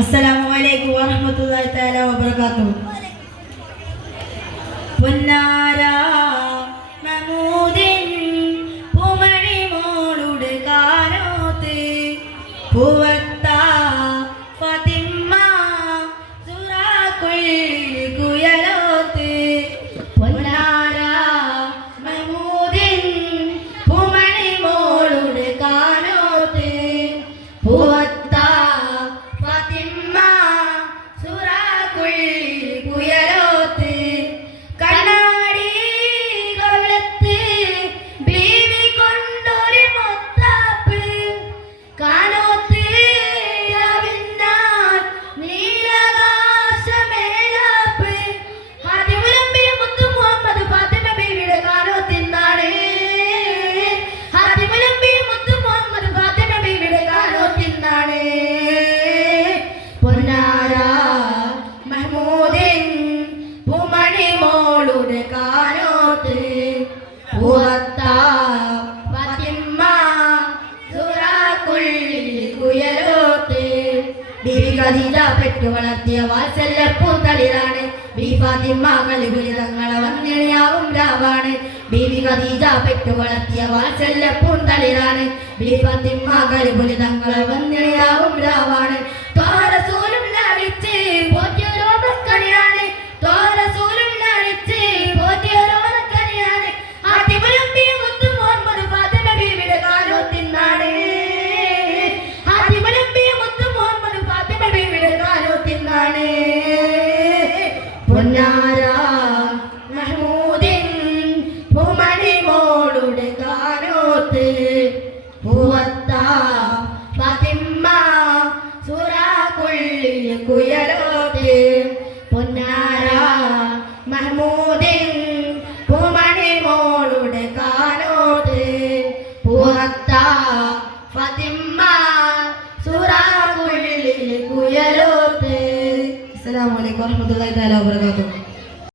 അസ്സലാമു വറഹ്മത്തുള്ളാഹി തആല വബറകാതുഹു. പൊന്നാര മഹമൂദിൻ പൂമണി മോളുടെ കാനോത്ത് പൂവത്ത ഫാത്തിമ സുറാഖുൽ കുയലോത്ത്. പൊന്നാര മഹമൂദിൻ പൂമണി മോളുടെ കാനോത്ത് പൂവത്ത പൊന്നാര മഹമൂദിൻ പൂമണി മോളുടെ കാനോത്ത് പൂവത്ത ഫാത്തിമ സുറാഖുൽ കുയലോത്ത്. ബീവി ഖദീജ പെറ്റു വളർത്തിയ വാത്സല്യ പൂത്തളിരാണ്. ബീവി ഫാത്തിമ കലിപുലി തങ്ങളെ വന്നിണിയാവും രാവാണ്. ബീവി ഖദീജ പെറ്റു വളർത്തിയ വാത്സല്യ പൂന്തളിരാണ്. ബീവി ഫാത്തിമ കലിപുലി തങ്ങളെ വന്നിണിയാവും രാവാണ്. പൊന്നാര മഹമൂദിൻ പൂമണി മോളുടെ കാനോത്ത് പൂവത്ത ഫാത്തിമ സുറാഖുൽ കുയലോത്ത്. പൊന്നാര മഹമൂദിൻ പൂമണി മോളുടെ കാനോത്ത് പൂവത്ത ഫാത്തിമ സുറാഖുൽ കുയലോത്ത്. അസ്സലാമു അലൈക്കും വറഹ്മത്തുള്ളാഹി തആല വബറകാതുഹു.